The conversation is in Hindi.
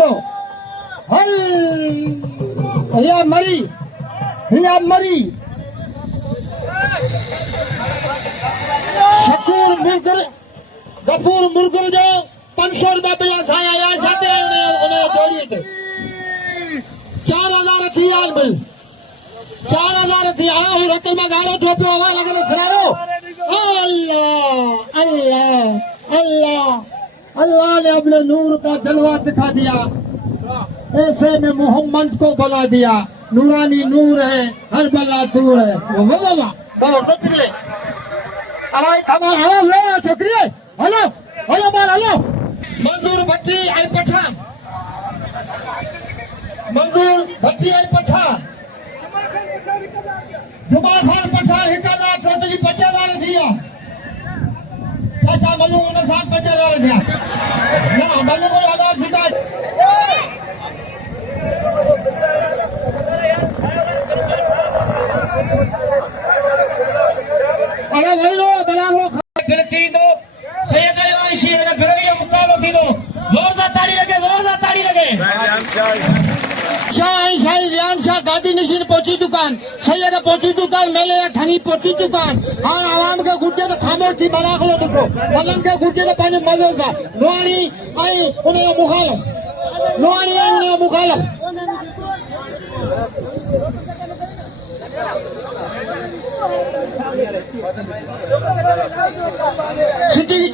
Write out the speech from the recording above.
सो हल हिया मरी शकूर मुर्गल गफूर मुर्गल जो 500 रुपया पिया साया या जाते उन्हें जोड़िए थे 4000 थी यार बिल 4000 थी आया हूँ रकल में गालो टोपी हवा लगने फिरारो अल्लाह अल्लाह अल्लाह अल्लाह ने अपने नूर का जलवा दिखा दिया ऐसे में मोहम्मद को बना दिया नूरानी नूर है हर बला दूर है बहुत शुक्रिया अरे कमाल हेलो शुक्रिया हेलो हेलो बाल हेलो मंजूर भट्टी आई पठान मंजूर भट्टी आई पठान जुमा खान पठान 1000 टोटली 50,000 थिया चाचा मनु उन साथ 50,000 थिया ना मनु को 1000 जुदा अरे वही बलांगो फिरती तो सैयद आयशी ने फिर ये मुकाबला थी तो जोरदार ताली लगे शाह रियान शाह गादी नशीन पहुंची दुकान सैयद पहुंची दुकान मेले थानी पहुंची दुकान हाँ आवाम के गुर्जे तो खामोश थी बलाखलो देखो मदन के गुर्जे तो पानी मजे था नोआनी आई उन्हें मुखालफ सिटी की